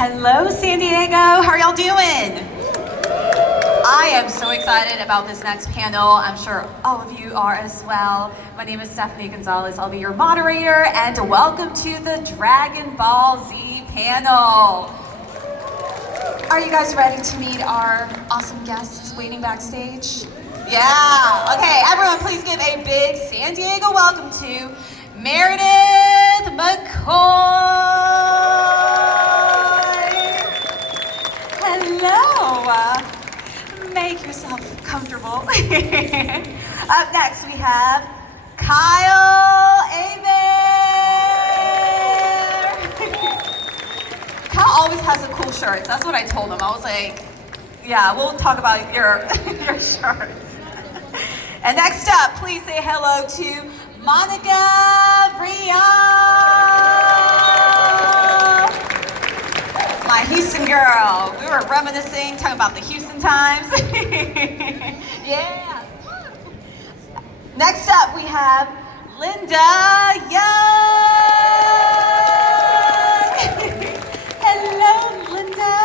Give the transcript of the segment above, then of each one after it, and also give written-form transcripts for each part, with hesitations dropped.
Hello, San Diego. How are y'all doing? I am so excited about this next panel. I'm sure all of you are as well. My name is Stephanie Gonzalez. I'll be your moderator, and welcome to the Dragin Ball Z panel. Are you guys ready to meet our awesome guests waiting backstage? Yeah. Okay, everyone, please give a big San Diego welcome to Meredith McCoy. Hello. Make yourself comfortable. Up next, we have Kyle Aver. Kyle always has the cool shirts. That's what I told him. I was like, yeah, we'll talk about your shirts. And next up, please say hello to Monica Brion. My Houston girl. We were reminiscing, talking about the Houston times. Yeah. Next up, we have Linda Young. Hello, Linda.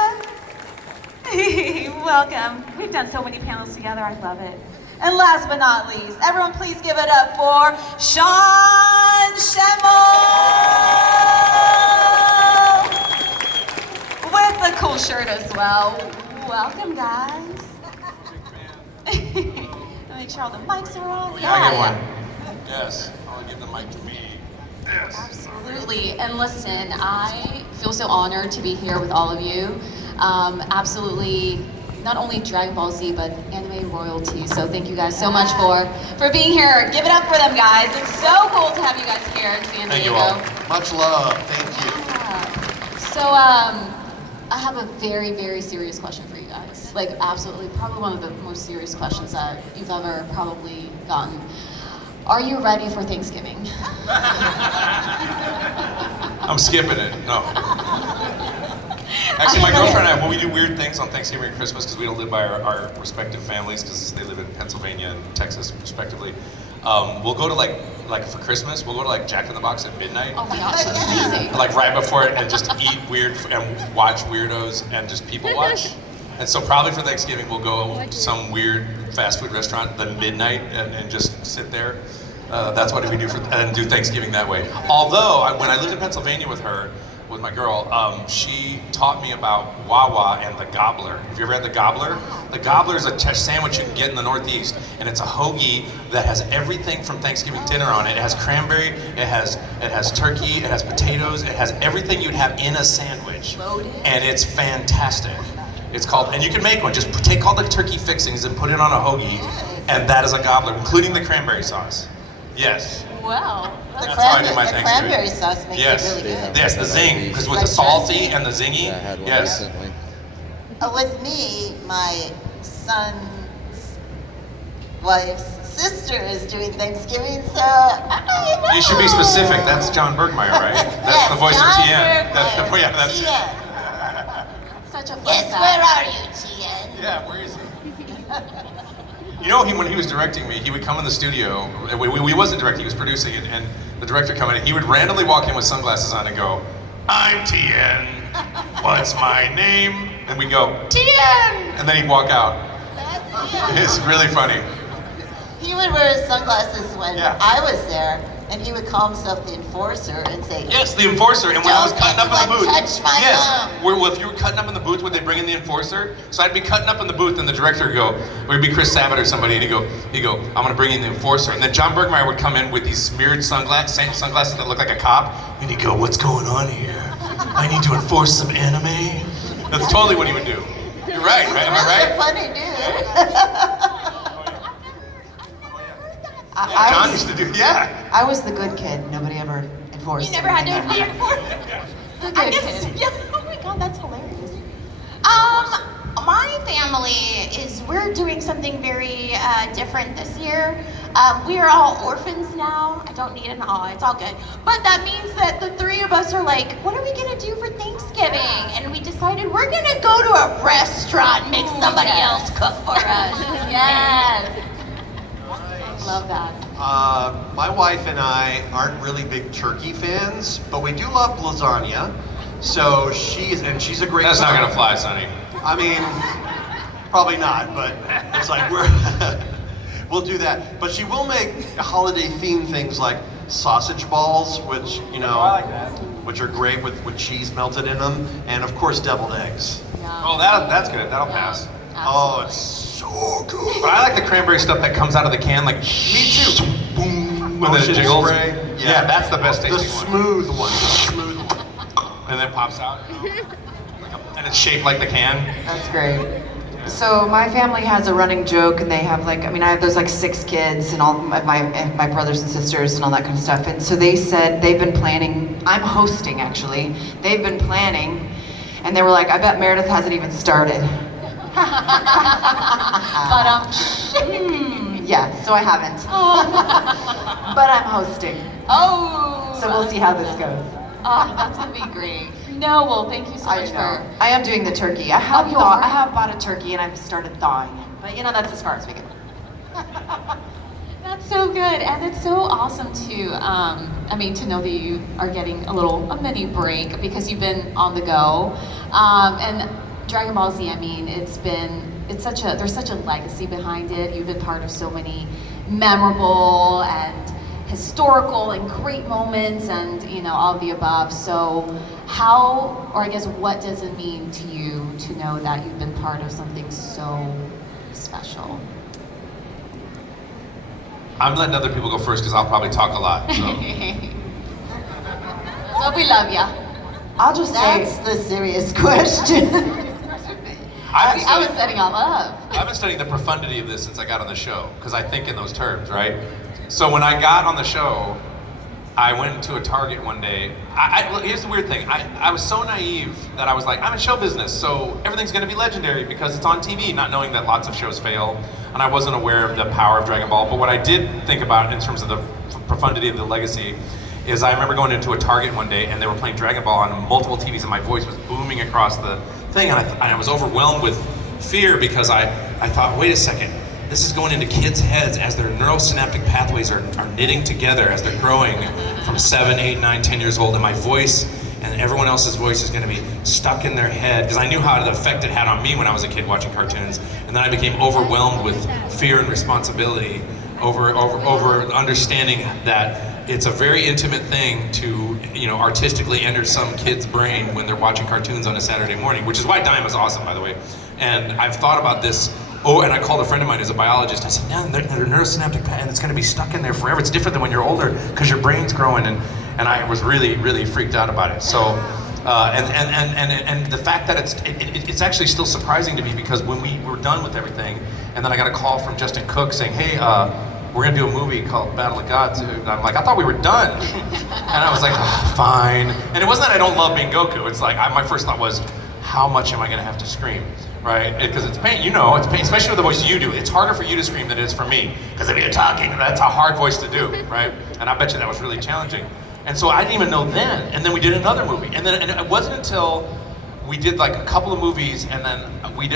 Welcome. We've done so many panels together. I love it. And last but not least, everyone please give it up for Sean Schemmel with the cool shirt as well. Welcome, guys. Make sure all the mics are on. Yeah, I get one. Yes, I'll give the mic to me. Yes. Absolutely. And listen, I feel so honored to be here with all of you. Absolutely, not only Dragon Ball Z, but anime royalty. So thank you guys so much for being here. Give it up for them, guys. It's so cool to have you guys here in San Diego. Thank you all. Much love. Thank you. Yeah. So I have a very, very serious question for you guys. Like, absolutely, probably one of the most serious questions that you've ever probably gotten. Are you ready for Thanksgiving? I'm skipping it. No. Actually, my girlfriend and I, when we do weird things on Thanksgiving and Christmas, because we don't live by our respective families, because they live in Pennsylvania and Texas, respectively, we'll go to like for Christmas, we'll go to like Jack in the Box at midnight. Oh my gosh, that's amazing. Like right before it, and just eat weird and watch weirdos and just people watch. And so probably for Thanksgiving, we'll go to some weird fast food restaurant at midnight and just sit there. That's what we do and do Thanksgiving that way. Although, when I lived in Pennsylvania with my girl, she taught me about Wawa and the Gobbler. Have you ever had the Gobbler? The Gobbler is a sandwich you can get in the Northeast, and it's a hoagie that has everything from Thanksgiving dinner on it. It has cranberry, it has turkey, it has potatoes, it has everything you'd have in a sandwich. Loaded. And it's fantastic. It's called, and you can make one. Just take all the turkey fixings and put it on a hoagie, and that is a Gobbler, including the cranberry sauce. Yes. Wow. That's how I do my the Thanksgiving. cranberry sauce makes it really good. Yes, the zing, because with the salty and the zingy, Yeah, I had one yes. recently. With me, my son's wife's sister is doing Thanksgiving, so I don't know. You should be specific. That's John Bergmeyer, right? That's Yes, the voice John of Tien. Bergmeyer. That's the that's. Tien. Such a fun Yes, fact. where are you, Tien? Yeah, where is he? You know, when he was directing me, he would come in the studio. We wasn't directing; he was producing it, and the director come in, and he would randomly walk in with sunglasses on and go, "I'm Tien. What's my name?" And we go, "Tien," and then he'd walk out. That's Tien. It's really funny. He would wear his sunglasses when Yeah. I was there, and he would call himself the enforcer and say, Yes, the enforcer. And when I was Don't cutting up in the anyone booth, touch my yes, mom. well, if you were cutting up in the booth, would they bring in the enforcer? So I'd be cutting up in the booth, and the director would go, or it'd be Chris Sabat or somebody, and he'd go, I'm gonna bring in the enforcer. And then John Bergmeyer would come in with these smeared sunglasses that look like a cop, and he'd go, "What's going on here? I need to enforce some anime." That's totally what he would do. You're right? Am I That's right? a funny dude. Yeah, John used to do. Yeah. I was the good kid. Nobody ever enforced. You never had to anything. enforce. The I good guess, kid. yeah, oh my god, that's hilarious. My family we're doing something very different this year. We are all orphans now. I don't need an awe, it's all good. But that means that the three of us are like, what are we gonna do for Thanksgiving? And we decided we're gonna go to a restaurant and make somebody else cook for us. Yes. Love that. My wife and I aren't really big turkey fans, but we do love lasagna. So she's a great. That's not gonna fly, Sonny. I mean, probably not, but it's like we'll do that. But she will make holiday themed things like sausage balls, which I like that. which are great with cheese melted in them, and of course deviled eggs. Oh, that's good. That'll pass. Oh, it's so good. But I like the cranberry stuff that comes out of the can, like Me too. boom, when it Ocean jiggles. spray. Yeah, that's the best The tasting one. smooth one. The smooth one. And then it pops out. And it's shaped like the can. That's great. So my family has a running joke, and they have I have those 6 kids and all my brothers and sisters and all that kind of stuff. And so they said they've been planning. I'm hosting actually. They've been planning, and they were like, I bet Meredith hasn't even started. But Yeah, so I haven't. But I'm hosting, oh, so we'll see how this goes. oh, that's gonna be great. No, well, thank you so I much know. for. I am doing the turkey. I have you are? I have bought a turkey and I've started thawing it. But that's as far as we go. That's so good, and it's so awesome to know that you are getting a mini break because you've been on the go, and Dragon Ball Z. I mean, there's such a legacy behind it. You've been part of so many memorable and historical and great moments, and all of the above. So, what does it mean to you to know that you've been part of something so special? I'm letting other people go first because I'll probably talk a lot. So. So we love ya. I'll just That's say, the serious question. I've I was setting all up. been studying the profundity of this since I got on the show because I think in those terms, right? So when I got on the show, I went to a Target one day. Here's the weird thing. I was so naive that I was like, I'm in show business, so everything's going to be legendary because it's on TV, not knowing that lots of shows fail. And I wasn't aware of the power of Dragon Ball. But what I did think about in terms of the profundity of the legacy is I remember going into a Target one day and they were playing Dragon Ball on multiple TVs and my voice was booming across the thing. And I was overwhelmed with fear because I thought, wait a second. This is going into kids' heads as their neurosynaptic pathways are knitting together as they're growing from 7, 8, 9, 10 years old. And my voice and everyone else's voice is going to be stuck in their head because I knew how the effect it had on me when I was a kid watching cartoons. And then I became overwhelmed with fear and responsibility over understanding that it's a very intimate thing to, artistically enter some kid's brain when they're watching cartoons on a Saturday morning, which is why Dime is awesome, by the way. And I've thought about this. Oh, and I called a friend of mine who's a biologist. I said, yeah, they're neurosynaptic pattern. It's going to be stuck in there forever. It's different than when you're older because your brain's growing. And I was really, really freaked out about it. So, and the fact that it's actually still surprising to me because when we were done with everything, and then I got a call from Justin Cook saying, hey, we're going to do a movie called Battle of Gods. And I'm like, I thought we were done. And I was like, oh, fine. And it wasn't that I don't love being Goku. It's like, my first thought was, how much am I going to have to scream? Right? Because it's pain, it's pain, especially with the voice you do. It's harder for you to scream than it is for me. Because if you're talking, that's a hard voice to do, right? And I bet you that was really challenging. And so I didn't even know then. And then we did another movie. And it wasn't until we did like a couple of movies and then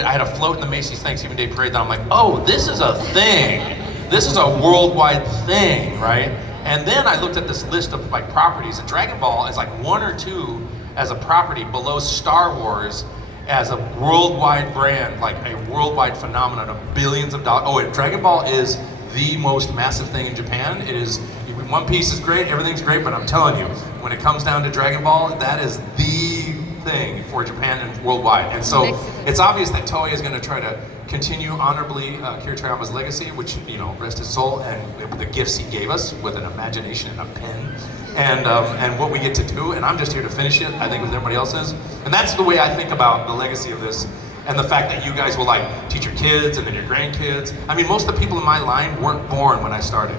I had a float in the Macy's Thanksgiving Day Parade that I'm like, oh, this is a thing. This is a worldwide thing, right? And then I looked at this list of properties, and Dragon Ball is like 1 or 2 as a property below Star Wars as a worldwide brand, like a worldwide phenomenon of billions of dollars. Oh, and Dragon Ball is the most massive thing in Japan. It is, One Piece is great, everything's great, but I'm telling you, when it comes down to Dragon Ball, that is the thing for Japan and worldwide. And so it's obvious that Toei is going to try to continue honorably Akira Toriyama's legacy, which, rest his soul, and the gifts he gave us with an imagination and a pen. And what we get to do, and I'm just here to finish it, I think, with everybody else is. And that's the way I think about the legacy of this, and the fact that you guys will teach your kids and then your grandkids. I mean, most of the people in my line weren't born when I started.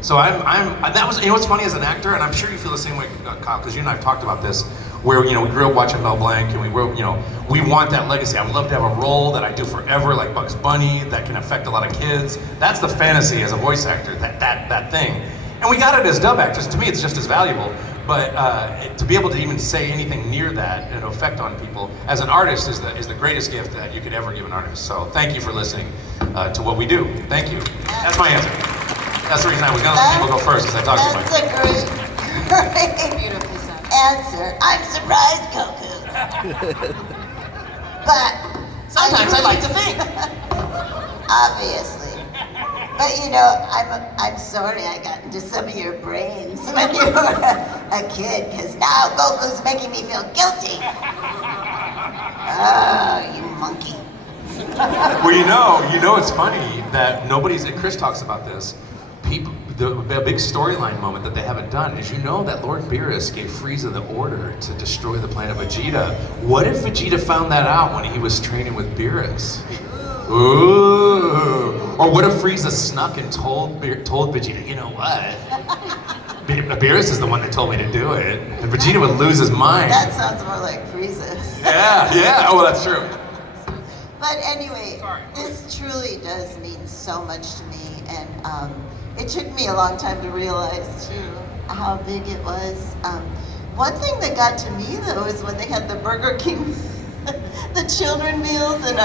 So that was, what's funny as an actor, and I'm sure you feel the same way, Kyle, because you and I have talked about this, where, we grew up watching Mel Blanc, and we want that legacy. I would love to have a role that I do forever, like Bugs Bunny, that can affect a lot of kids. That's the fantasy as a voice actor, that thing. And we got it as dub actors. To me, it's just as valuable. But to be able to even say anything near that and effect on people as an artist is the greatest gift that you could ever give an artist. So thank you for listening to what we do. Thank you. That's my answer. That's the reason I was gonna let people go first, because I talked too much. That's a great, Beautifully said. answer, I'm surprised, Goku. But Sometimes I like to think. obviously. But you know, I'm sorry I got into some of your brains when you were a kid, because now Goku's making me feel guilty. Oh, you monkey. Well, you know, it's funny that nobody's, and Chris talks about this. The big storyline moment that they haven't done is, you know, that Lord Beerus gave Frieza the order to destroy the planet Vegeta. What if Vegeta found that out when he was training with Beerus? Ooh. Or what if Frieza snuck and told Vegeta, you know what? Beerus is the one that told me to do it. And Vegeta would lose his mind. That sounds more like Frieza. Yeah. Oh, that's true. But anyway, this truly does mean so much to me, and it took me a long time to realize too how big it was. One thing that got to me though is when they had the Burger King, the children meals, and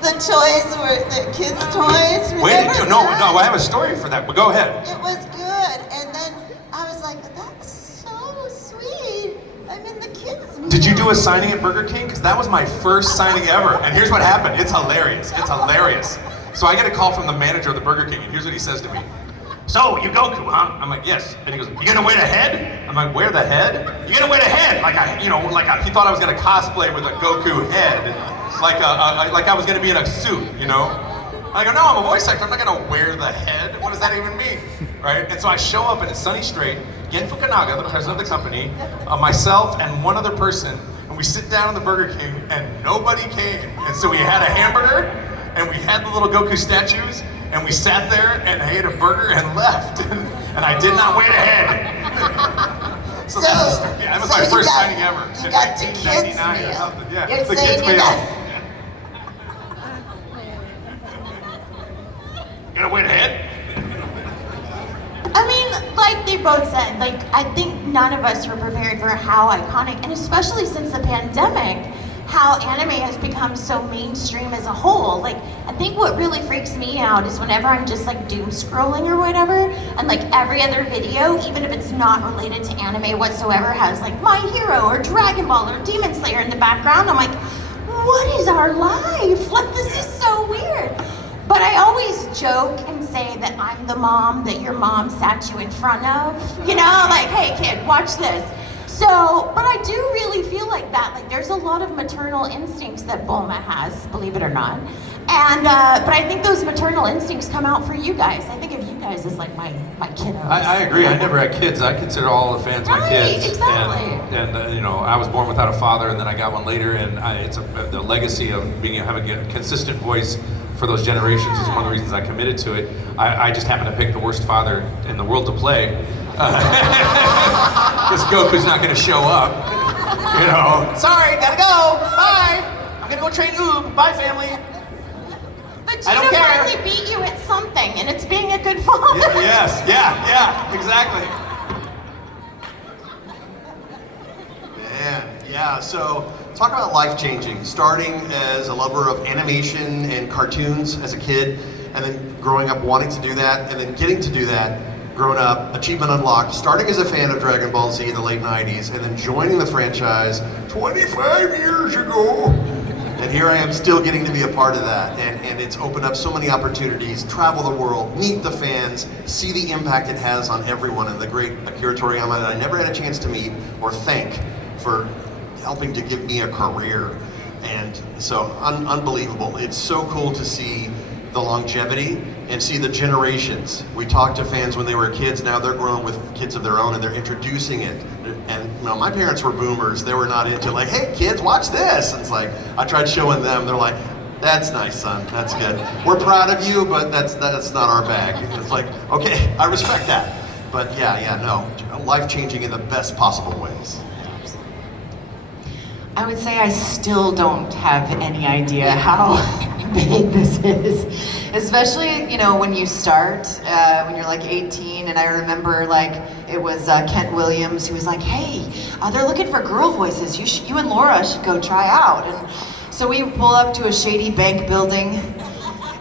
the toys were the kids' toys. Wait, Remember no, that? I have a story for that, but go ahead. It was good, and then I was like, that's so sweet. I'm in the kids' meal. Did you do a signing at Burger King? Because that was my first signing ever. And here's what happened. It's hilarious. So I get a call from the manager of the Burger King, and here's what he says to me. So, you Goku, huh? I'm like, yes. And he goes, you gonna wear the head? I'm like, wear the head? You gonna wear the head? He thought I was gonna cosplay with a Goku head. Like I was gonna be in a suit, you know? I go, no, I'm a voice actor. I'm not gonna wear the head. What does that even mean? Right? And so I show up, and it's Sunny Straight, Gen Fukunaga, the president of the company, myself, and one other person, and we sit down in the Burger King, and nobody came. And so we had a hamburger, and we had the little Goku statues, and we sat there and ate a burger and left. And I did not wear the head. So that was my first signing ever. You In got the kids' 1999 or meal. something. Yeah, You're the saying kids' you meal. got... You gonna wear the head? I mean, like they both said, like I think none of us were prepared for how iconic, and especially since the pandemic, how anime has become so mainstream as a whole. Like, I think what really freaks me out is whenever I'm just like doom scrolling or whatever, and like every other video, even if it's not related to anime whatsoever, has like My Hero or Dragon Ball or Demon Slayer in the background. I'm like, what is our life? Like, this is so weird. But I always joke and say that I'm the mom that your mom sat you in front of. You know, like, hey kid, watch this. So, but I do really feel like that. Like, there's a lot of maternal instincts that Bulma has, believe it or not. And, but I think those maternal instincts come out for you guys. I think of you guys as like my kiddos. I agree. I never had kids. I consider all the fans my Right, kids. exactly. And you know, I was born without a father, and then I got one later. And it's the legacy of having a consistent voice for those generations is one of the reasons I committed to it. I just happened to pick the worst father in the world to play. Because Goku's not going to show up. You know. Sorry, gotta go. Bye. I'm gonna go train Oob. Bye, family. But I don't Gina care. finally beat you at something, and it's being a good father. Yes. Yeah. Exactly. Man, yeah, so talk about life-changing. Starting as a lover of animation and cartoons as a kid, and then growing up wanting to do that, and then getting to do that, grown up, achievement unlocked, starting as a fan of Dragon Ball Z in the late 90s, and then joining the franchise 25 years ago. And here I am still getting to be a part of that. And it's opened up so many opportunities, travel the world, meet the fans, see the impact it has on everyone, and the great Akira Toriyama that I never had a chance to meet or thank for helping to give me a career. And so unbelievable. It's so cool to see the longevity and see the generations. We talked to fans when they were kids, now they're grown with kids of their own and they're introducing it. And you know, my parents were boomers. They were not into like, hey kids, watch this. And it's like, I tried showing them, they're like, that's nice, son, that's good. We're proud of you, but that's not our bag. It's like, okay, I respect that. But no, life-changing in the best possible ways. I would say I still don't have any idea how big this is. Especially, you know, when you start, when you're like 18, and I remember like, it was Kent Williams who was like, hey, they're looking for girl voices. You and Laura should go try out. And so we pull up to a shady bank building,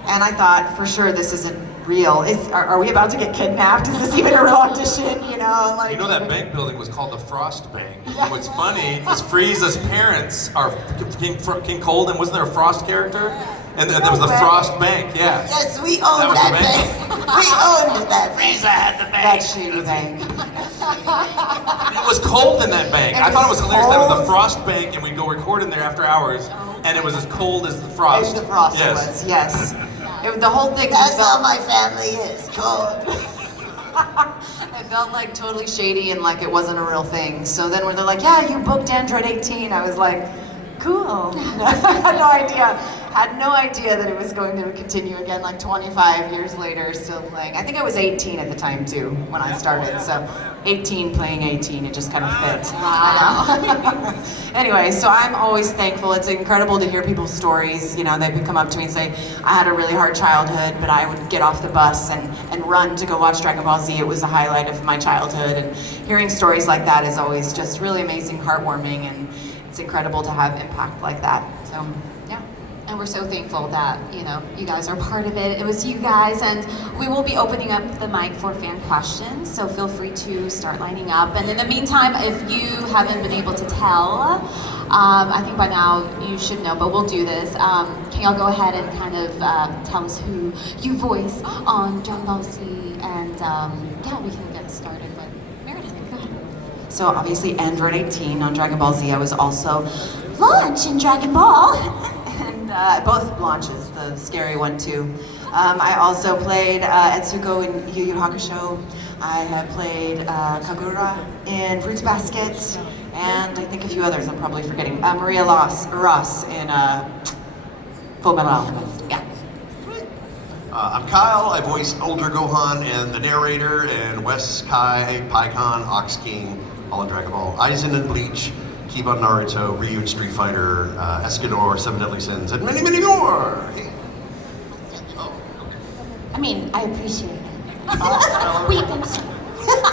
and I thought, for sure, this isn't real. Are we about to get kidnapped? Is this even a real audition, you know? know, like. You know that bank building was called the Frost Bank. What's funny is Frieza's parents are King Cold, and wasn't there a Frost character? And there was the Frost Bank, yeah. Yes, we owned that bank. We owned that bank. Frieza had the bank. That shady bank. It was cold in that bank. I thought it was hilarious that it was the Frost Bank, and we'd go record in there after hours, and it was as cold as the frost. As the frost Yes. was, yes. The whole thing That's just how felt, my family is, cold. it felt like totally shady and like it wasn't a real thing. So then when they're like, yeah, you booked Android 18, I was like, cool. I had no idea that it was going to continue again like 25 years later, still playing. I think I was 18 at the time too, when I started. So 18 playing 18, it just kind of fit. Wow. Anyway, so I'm always thankful. It's incredible to hear people's stories. You know, they would come up to me and say, I had a really hard childhood, but I would get off the bus and run to go watch Dragon Ball Z. It was the highlight of my childhood. And hearing stories like that is always just really amazing, heartwarming, and it's incredible to have impact like that. So, yeah. And we're so thankful that, you know, you guys are part of it. It was you guys, and we will be opening up the mic for fan questions, so feel free to start lining up. And in the meantime, if you haven't been able to tell, I think by now you should know, but we'll do this. Can y'all go ahead and kind of tell us who you voice on Dragon Ball Z, and yeah, we can get started. But Meredith, go ahead. So obviously Android 18 on Dragon Ball Z. I was also Launch in Dragon Ball. and both launches, the scary one too. I also played Etsuko in Yu Yu Hakusho. I have played Kagura in Fruits Basket, and I think a few others I'm probably forgetting. Maria Ross in Full Metal Alchemist. Yeah. I'm Kyle. I voice Older Gohan and the narrator, and Wes, Kai, Paikon, Ox King, all in Dragon Ball. Aizen and Bleach, Kiba and Naruto, Ryu and Street Fighter, Escanor, Seven Deadly Sins, and many, many more! I mean, I appreciate it. We appreciate it.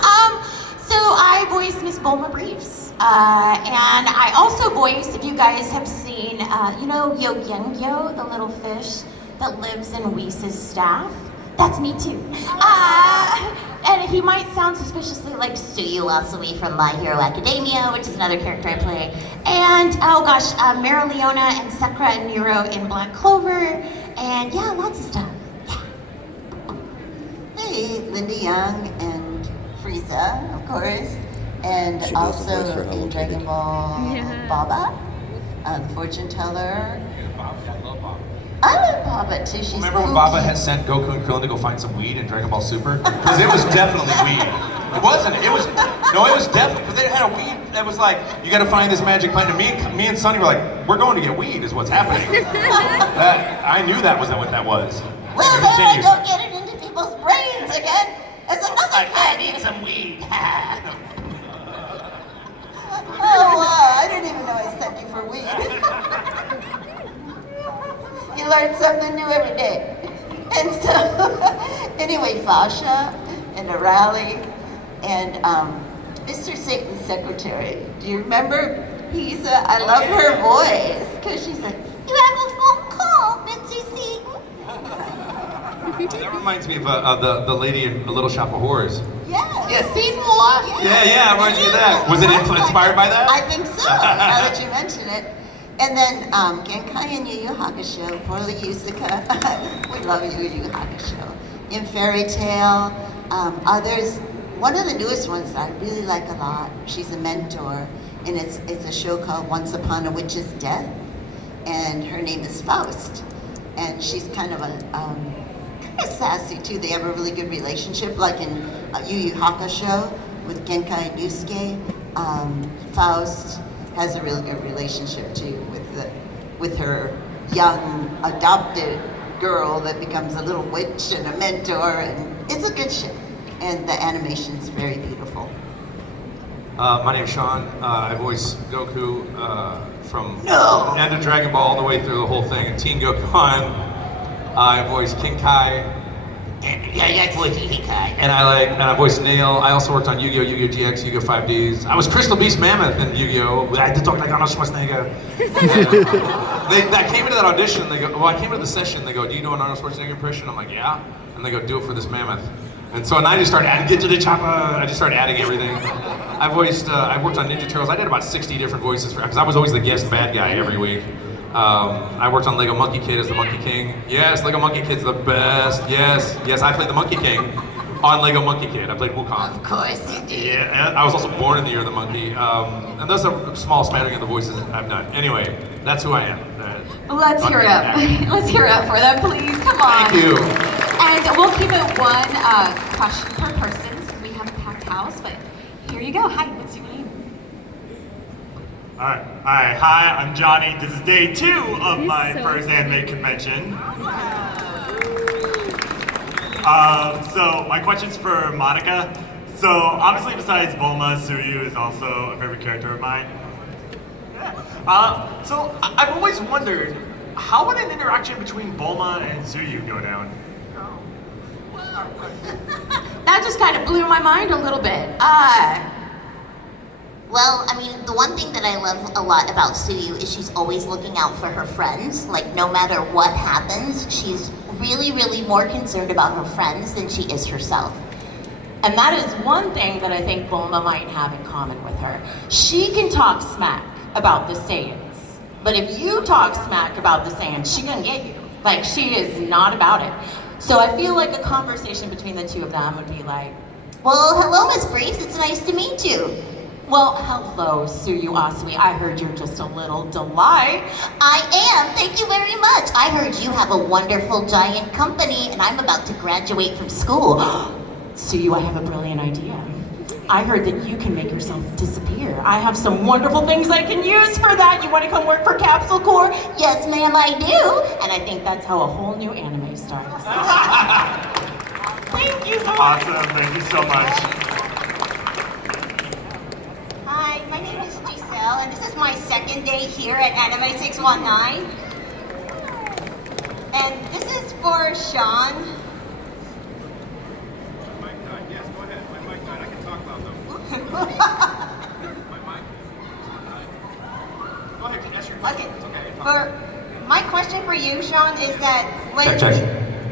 So I voice Miss Bulma Briefs. And I also voice, if you guys have seen, you know Yo Gengyo, the little fish that lives in Whis' staff? That's me too. And he might sound suspiciously like Suyu Asumi from My Hero Academia, which is another character I play. And, oh gosh, Mara Leona and Sakura and Nero in Black Clover. And yeah, lots of stuff. Hey, Linda Young and Frieza, of course, and She does the voice also for Hello in Dragon Kitty. Baba, the fortune teller. I love Baba. I love Baba too. She's Remember when kooky. Baba had sent Goku and Krillin to go find some weed in Dragon Ball Super? Because it was definitely weed. It wasn't. It was definitely, because they had a weed that was like, you got to find this magic plant. And me and Sonny were like, we're going to get weed is what's happening. I knew that was what that was. Well, It then I continues. go get it into people's brains again. It's another I need some weed. Oh wow! I didn't even know I sent you for weed. You learn something new every day. And so, anyway, Fasha and Arali and Mr. Satan's secretary. Do you remember? I love her voice because she's like, "You have a phone call, Mr. Satan." That reminds me of the lady in A Little Shop of Horrors. Yeah. Seymour? Yeah, reminds me of that. Was it inspired by that? I think so, now that you mention it. And then Genkai and Yu Yu Hakusho, poorly Yusuka. We love Yu Yu Hakusho. In Fairy Tale, others. One of the newest ones that I really like a lot, she's a mentor, and it's a show called Once Upon a Witch's Death, and her name is Faust. And she's kind of kind of sassy too. They have a really good relationship, like in Yu Yu Hakusho with Genkai and Yusuke. Faust has a really good relationship too with her young adopted girl that becomes a little witch and a mentor, and it's a good show. And the animation's very beautiful. My name's Sean. I voice Goku from No. the end of Dragon Ball all the way through the whole thing. And Teen Goku. I voice King Kai. Yeah, voice King Kai. And I voiced Nail. I also worked on Yu-Gi-Oh, Yu-Gi-Oh GX, Yu-Gi-Oh 5Ds. I was Crystal Beast Mammoth in Yu-Gi-Oh. I did talk like Arnold Schwarzenegger. I came into that audition. They go, well, I came into the session. They go, do you do an Arnold Schwarzenegger impression? I'm like, yeah. And they go, do it for this mammoth. And so I just started adding, get to the chopper. I just started adding everything. I worked on Ninja Turtles. I did about 60 different voices because I was always the guest bad guy every week. I worked on Lego Monkey Kid as the Monkey King. Yes, Lego Monkey Kid's the best. Yes, I played the Monkey King on Lego Monkey Kid. I played Wukong. Of course you did. Yeah, and I was also born in the year of the monkey. And that's a small smattering of the voices I've done. Anyway, that's who I am. Let's hear it up. Let's hear it up for them, please. Come on. Thank you. And we'll keep it one question per person since we have a packed house. But here you go. Hi, what's your name? Hi, I'm Johnny. This is day 2 of my first anime convention. So my question's for Monica. So obviously besides Bulma, Suyu is also a favorite character of mine. So I've always wondered, how would an interaction between Bulma and Suyu go down? That just kind of blew my mind a little bit. Well, I mean, the one thing that I love a lot about Suyu is she's always looking out for her friends. Like, no matter what happens, she's really, really more concerned about her friends than she is herself. And that is one thing that I think Bulma might have in common with her. She can talk smack about the Saiyans, but if you talk smack about the Saiyans, she gonna get you. Like, she is not about it. So I feel like a conversation between the two of them would be like, Well, hello, Miss Breeze. It's nice to meet you. well, hello, Suyu Asui. I heard you're just a little delight. I am. Thank you very much. I heard you have a wonderful giant company, and I'm about to graduate from school. Suyu, I have a brilliant idea. I heard that you can make yourself disappear. I have some wonderful things I can use for that. You want to come work for Capsule Corps? Yes, ma'am, I do. And I think that's how a whole new anime starts. Thank you so much. Awesome, thank you so much. Hi, my name is Giselle, and this is my second day here at Anime 619. And this is for Sean. Yes, go ahead. My mic died. I can talk about them. My mic. Go ahead, ask your question. Okay. It's okay. For my question for you, Sean, is that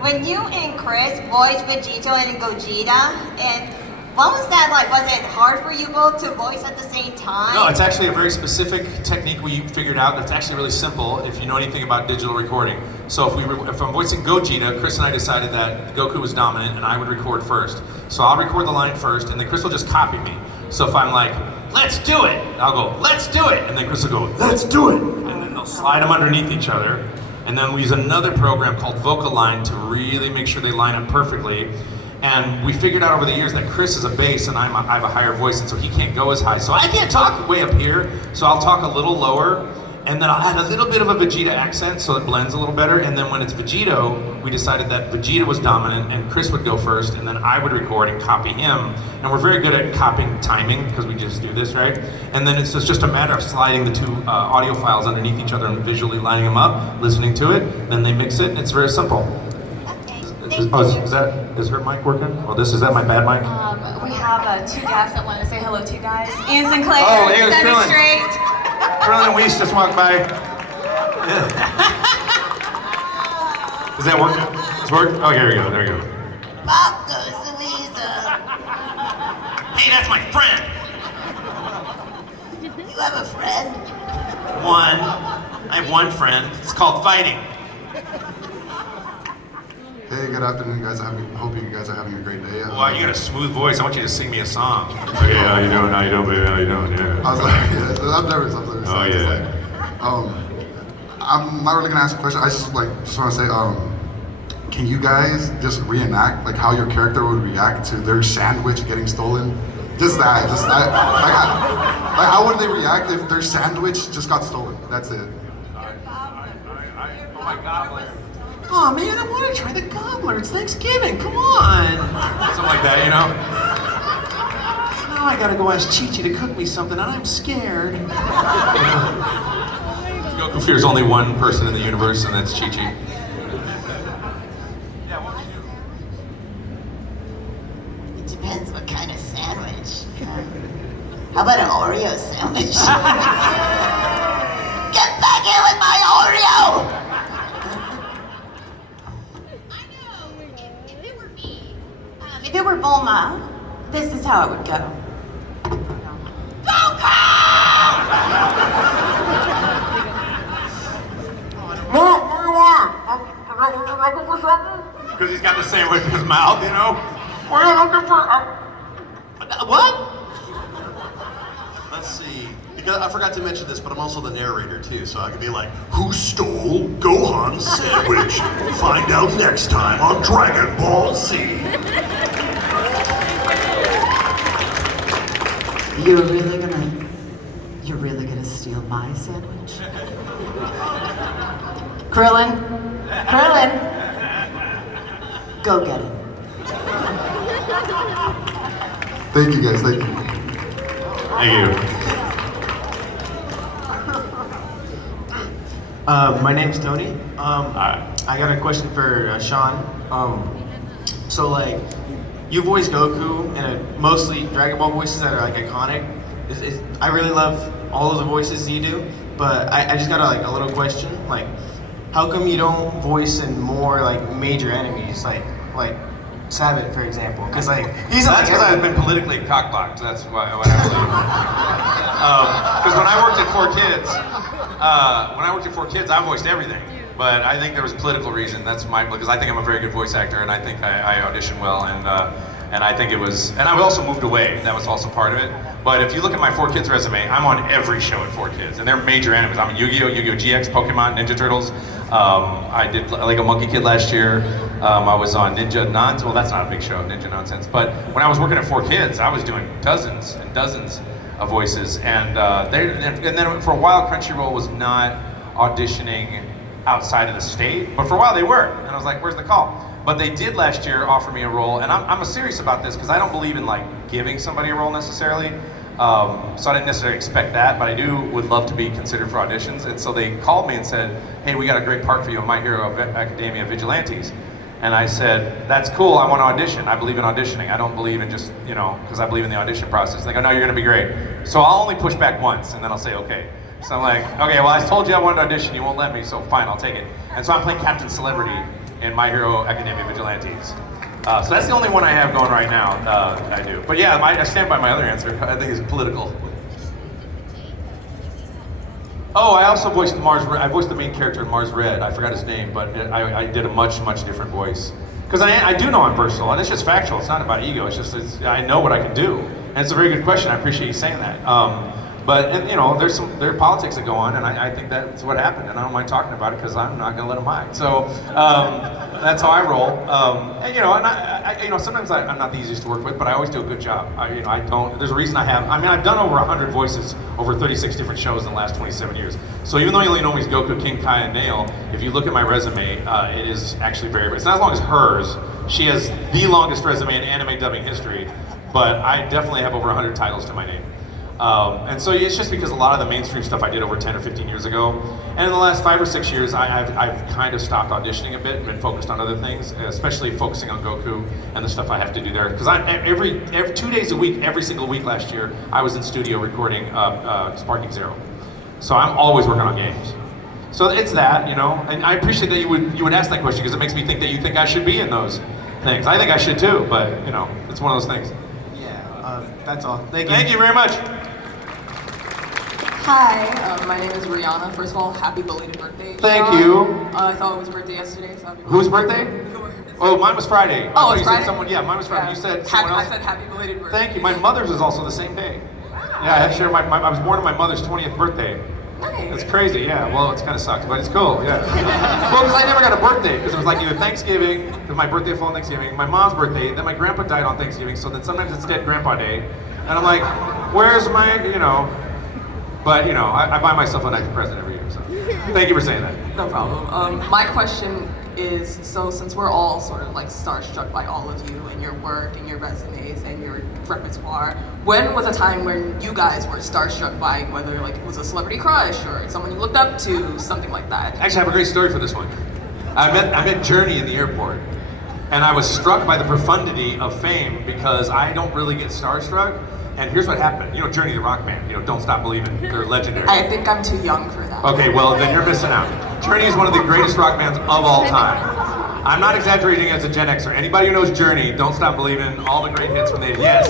when you and Chris voiced Vegeta and Gogeta, and what was that like? Was it hard for you both to voice at the same time? No, it's actually a very specific technique we figured out that's actually really simple if you know anything about digital recording. So if I'm voicing Gogeta, Chris and I decided that Goku was dominant and I would record first. So I'll record the line first and then Chris will just copy me. So if I'm like, let's do it, I'll go, let's do it, and then Chris will go, let's do it, and then they'll slide them underneath each other. And then we use another program called Vocal Line to really make sure they line up perfectly. And we figured out over the years that Chris is a bass and I have a higher voice, and so he can't go as high. So I can't talk way up here, so I'll talk a little lower, and then I'll add a little bit of a Vegeta accent so it blends a little better. And then when it's Vegito, we decided that Vegeta was dominant and Chris would go first, and then I would record and copy him. And we're very good at copying timing because we just do this, right? And then it's just a matter of sliding the two audio files underneath each other and visually lining them up, listening to it, then they mix it, and it's very simple. Is her mic working? Oh, is that my bad mic? We have two guests that want to say hello to you guys. Ian Sinclair, Oh, hey, Sunny Krillin. Straight. Krillin and Weiss just walked by. Is that working? It's working? Oh, here we go. There we go. Pop goes Louisa. Hey, that's my friend. You have a friend? One. I have one friend. It's called fighting. Hey, good afternoon, guys. I hope you guys are having a great day. Wow, you got a smooth voice. I want you to sing me a song. Okay, how you doing? How you doing, baby? How you doing? Yeah. I was like, yeah, I'm nervous. Oh, yeah. I'm not really gonna ask a question. I just want to say, can you guys just reenact like how your character would react to their sandwich getting stolen? Just that. Like how would they react if their sandwich just got stolen? That's it. Oh my God. Oh man, I want to try the gobbler. It's Thanksgiving. Come on. Something like that, you know? Now I gotta go ask Chi Chi to cook me something, and I'm scared. Goku fears only one person in the universe, and that's Chi Chi. Yeah, what would you do? It depends what kind of sandwich. How about an Oreo sandwich? Get back here with my Oreo! If it were how it would go. What do you want? Because he's got the sandwich in his mouth, you know? What are you looking for? What? Let's see. Because I forgot to mention this, but I'm also the narrator too, so I could be like, who stole Gohan's sandwich? Find out next time on Dragon Ball Z. You're really gonna steal my sandwich? Krillin, go get it. Thank you guys, thank you. Thank you. My name's Tony. I got a question for Sean. So like, you voice Goku and mostly Dragon Ball voices that are like iconic. I really love all of the voices you do, but I just got a little question. Like, how come you don't voice in more like major enemies, like Sabbath, for example? Because like That's because I've been politically cockblocked. That's why I believe. Because when I worked at 4Kids, I voiced everything. But I think there was a political reason. Because I think I'm a very good voice actor, and I think I auditioned well, and I think it was. And I also moved away. That was also part of it. But if you look at my 4Kids resume, I'm on every show at 4Kids, and they're major animes. I'm in Yu-Gi-Oh, Yu-Gi-Oh GX, Pokemon, Ninja Turtles. I did Lego Monkey Kid last year. I was on Ninja Nonsense. Well, that's not a big show, Ninja Nonsense. But when I was working at 4Kids, I was doing dozens and dozens of voices. And then for a while, Crunchyroll was not auditioning outside of the state. But for a while, they were. And I was like, where's the call? But they did last year offer me a role. And I'm serious about this because I don't believe in like giving somebody a role necessarily. So I didn't necessarily expect that, but I would love to be considered for auditions. And so they called me and said, hey, we got a great part for you on My Hero Academia Vigilantes. And I said, that's cool, I want to audition. I believe in auditioning. I don't believe in just, because I believe in the audition process. They go, no, you're going to be great. So I'll only push back once, and then I'll say, okay. So I'm like, okay, well, I told you I wanted to audition, you won't let me, so fine, I'll take it. And so I'm playing Captain Celebrity in My Hero Academia Vigilantes. So that's the only one I have going right now that I do. But yeah, I stand by my other answer. I think it's political. Oh, I also voiced I voiced the main character in Mars Red. I forgot his name, but I did a much different voice. Because I do know I'm versatile, and it's just factual. It's not about ego. It's just I know what I can do, and it's a very good question. I appreciate you saying that. But there are politics that go on, and I think that's what happened, and I don't mind talking about it because I'm not going to let them hide. So that's how I roll. Sometimes I'm not the easiest to work with, but I always do a good job. I don't. There's a reason I've done over 100 voices over 36 different shows in the last 27 years. So even though you only know me as Goku, King, Kai, and Nail, if you look at my resume, it is actually it's not as long as hers. She has the longest resume in anime dubbing history, but I definitely have over 100 titles to my name. And so it's just because a lot of the mainstream stuff I did over 10 or 15 years ago, and in the last 5 or 6 years, I've kind of stopped auditioning a bit and been focused on other things, especially focusing on Goku and the stuff I have to do there. Because every 2 days a week, every single week last year, I was in studio recording Sparking Zero. So I'm always working on games. So it's that, and I appreciate that you would ask that question because it makes me think that you think I should be in those things. I think I should too, but it's one of those things. Yeah, that's all. Thank you. Thank you very much. Hi, my name is Rihanna. First of all, happy belated birthday. Thank Sean. you. I thought it was your birthday yesterday, so happy Whose birthday? Oh, mine was Friday. Oh, you it's Friday? said someone. Yeah, mine was Friday. Yeah. You said someone else. I said happy belated birthday. Thank you. My mother's is also the same day. Yeah, I had to share I was born on my mother's 20th birthday. Nice. It's crazy, yeah. Well, it's kind of sucked, but it's cool, yeah. Well, because I never got a birthday, because it was like either Thanksgiving, because my birthday fell on Thanksgiving, my mom's birthday, then my grandpa died on Thanksgiving, so then sometimes it's Dead Grandpa Day, and I'm like, where's my, but I buy myself a nice present every year, so. Thank you for saying that. No problem. My question is, so since we're all sort of like starstruck by all of you and your work and your resumes and your repertoire, when was a time when you guys were starstruck by whether like it was a celebrity crush or someone you looked up to, something like that? Actually, I have a great story for this one. I met Journey in the airport, and I was struck by the profundity of fame because I don't really get starstruck. And here's what happened. Journey the Rock Band, Don't Stop Believing, they're legendary. I think I'm too young for that. Okay, well then you're missing out. Journey is one of the greatest rock bands of all time. I'm not exaggerating as a Gen Xer. Anybody who knows Journey, Don't Stop Believing, all the great hits from the 80s. Yes.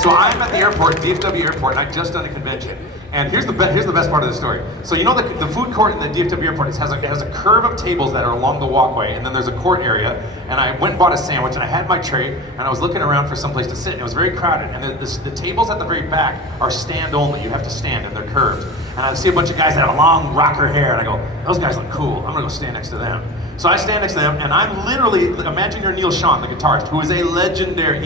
So I'm at the airport, DFW airport, and I've just done a convention. And here's the best part of the story. So you know the food court in the DFW airport it has a curve of tables that are along the walkway, and then there's a court area. And I went and bought a sandwich, and I had my tray, and I was looking around for some place to sit, and it was very crowded. And the tables at the very back are stand only. You have to stand, and they're curved. And I see a bunch of guys that have long rocker hair, and I go, those guys look cool. I'm gonna go stand next to them. So I stand next to them, and I'm literally, imagine you're Neil Sean, the guitarist, who is a legendary.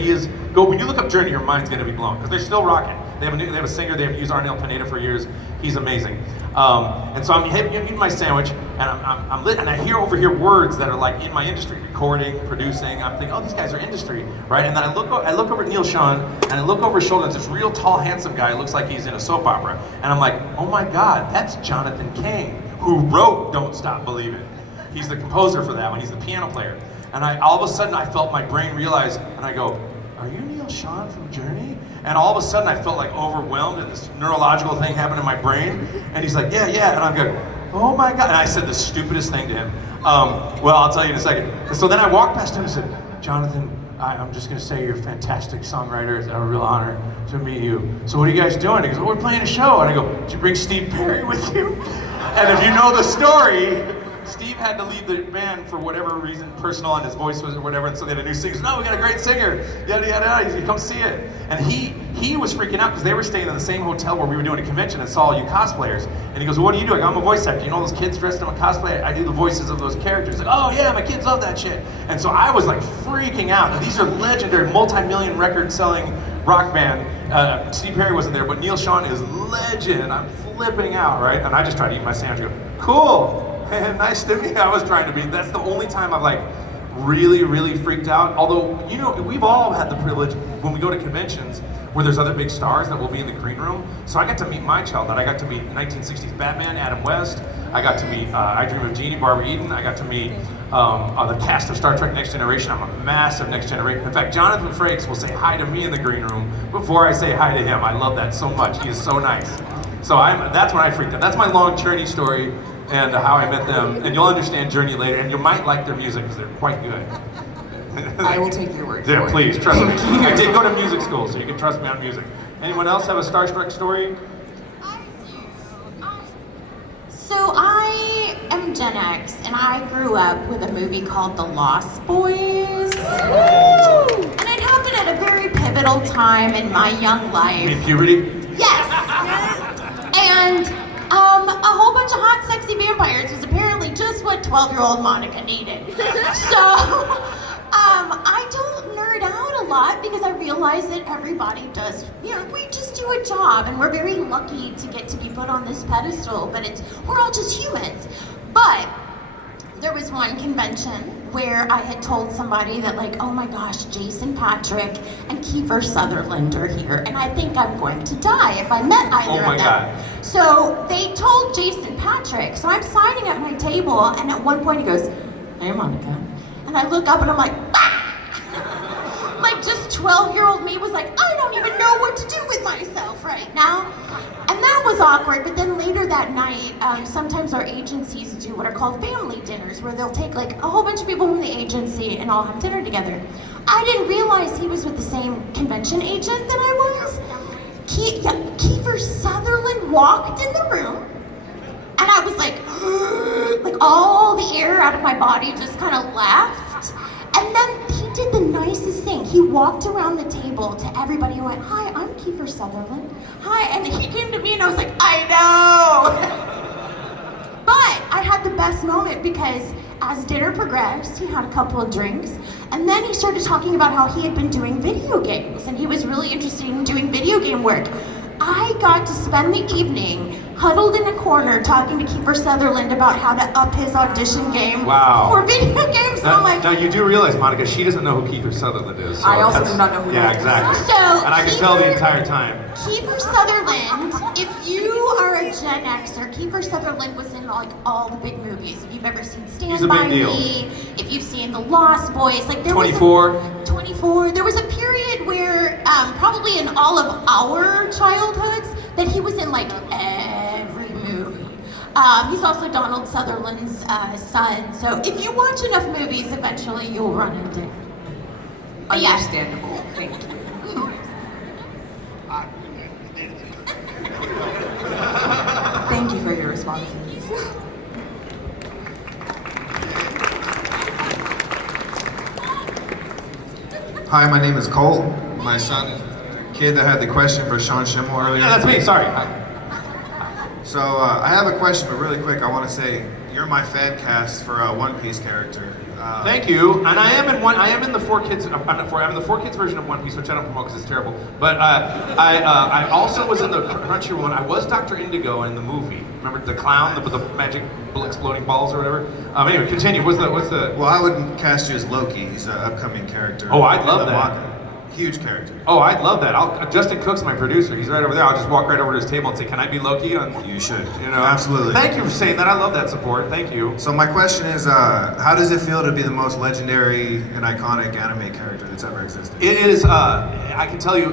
When you look up Journey, your mind's gonna be blown, because they're still rocking. They have a singer, they've used Arnel Pineda for years. He's amazing. And so I'm eating my sandwich, and I'm lit, and I overhear words that are like in my industry, recording, producing. I'm thinking, oh, these guys are industry, right? And then I look over at Neil Sean, and I look over his shoulder, and it's this real tall, handsome guy, looks like he's in a soap opera. And I'm like, oh my God, that's Jonathan Cain, who wrote Don't Stop Believin'. He's the composer for that one, he's the piano player. And all of a sudden I felt my brain realize, and I go, are you Neil Sean from Journey? And all of a sudden I felt like overwhelmed, and this neurological thing happened in my brain. And he's like, yeah. And I'm going, oh my God. And I said the stupidest thing to him. Well, I'll tell you in a second. So then I walked past him and said, Jonathan, I'm just gonna say you're a fantastic songwriter. It's a real honor to meet you. So what are you guys doing? He goes, oh, we're playing a show. And I go, did you bring Steve Perry with you? And if you know the story, Steve had to leave the band for whatever reason, personal, and his voice was or whatever, and so they had a new singer. No, we got a great singer, yada yada yada. You come see it. And he was freaking out because they were staying in the same hotel where we were doing a convention and saw all you cosplayers. And he goes, well, what are you doing? I'm a voice actor. You know those kids dressed in a cosplay? I do the voices of those characters. Like, oh yeah, my kids love that shit. And so I was like freaking out. And these are legendary, multi-million record-selling rock band. Steve Perry wasn't there, but Neil Sean is legend. I'm flipping out, right? And I just tried to eat my sandwich. And go, cool. Nice to meet you. I was trying to be. That's the only time I've like really freaked out. Although, you know, we've all had the privilege when we go to conventions where there's other big stars that will be in the green room. So I got to meet my childhood. I got to meet 1960s Batman, Adam West. I got to meet I Dream of Jeannie, Barbara Eden. I got to meet the cast of Star Trek Next Generation. I'm a massive Next Generation. In fact, Jonathan Frakes will say hi to me in the green room before I say hi to him. I love that so much. He is so nice. So that's when I freaked out. That's my long Journey story and how I met them. And you'll understand Journey later, and you might like their music because they're quite good. I will take your word for Yeah, it. please, trust me. I did go to music school, so you can trust me on music. Anyone else have a Starstruck story? So I am Gen X, and I grew up with a movie called The Lost Boys. And it happened at a very pivotal time in my young life. In puberty? Yes! And a whole bunch of hot, sexy vampires was apparently just what 12-year-old Monica needed. So, I don't nerd out a lot because I realize that everybody does, you know, we just do a job, and we're very lucky to get to be put on this pedestal, but we're all just humans. But there was one convention where I had told somebody that, like, oh my gosh, Jason Patrick and Kiefer Sutherland are here, and I think I'm going to die if I met either of them. God. So they told Jason Patrick, so I'm signing at my table, and at one point he goes, hey Monica, and I look up and I'm like, ah! Like just 12-year-old me was like, I don't even know what to do with myself right now. And that was awkward, but then later that night, sometimes our agencies do what are called family dinners, where they'll take like a whole bunch of people from the agency and all have dinner together. I didn't realize he was with the same convention agent that I was. Kiefer Sutherland walked in the room, and I was like all the air out of my body just kind of left. And then he did the nicest thing. He walked around the table to everybody and went, hi, I'm Kiefer Sutherland. Hi, and he came to me and I was like, I know. But I had the best moment because as dinner progressed, he had a couple of drinks, and then he started talking about how he had been doing video games, and he was really interested in doing video game work. I got to spend the evening huddled in a corner talking to Kiefer Sutherland about how to up his audition game for video games. And I'm like, now you do realize, Monica, she doesn't know who Kiefer Sutherland is. So I also do not know who Yeah, that is. exactly. So And I can tell the entire time. Kiefer Sutherland, if you are a Gen Xer, Kiefer Sutherland was in like all the big movies. If you've ever seen He's Stand a By big deal. Me, if you've seen The Lost Boys, like there 24. was 24. There was a period where probably in all of our childhoods that he was in like every movie. He's also Donald Sutherland's son. So if you watch enough movies, eventually you'll run into him. But yeah. Understandable. Thank you. responses. Hi, my name is Colt. My son is the kid that had the question for Sean Schimmel earlier. Yeah, that's me, sorry. So I have a question, but really quick, I want to say you're my fan cast for a One Piece character. Thank you. And I am in the 4Kids. I'm in the 4Kids version of One Piece, which I don't promote because it's terrible. But I also was in the Crunchyroll one. I was Dr. Indigo in the movie. Remember the clown with the magic exploding balls or whatever. Anyway, continue. What's the? Well, I would cast you as Loki. He's an upcoming character. Oh, I'd love that. Manga. Huge character. Oh, I'd love that. Justin Cook's my producer. He's right over there. I'll just walk right over to his table and say, "Can I be Loki?" You should. You know, absolutely. Thank you for saying that. I love that support. Thank you. So my question is, how does it feel to be the most legendary and iconic anime character that's ever existed? It is. I can tell you,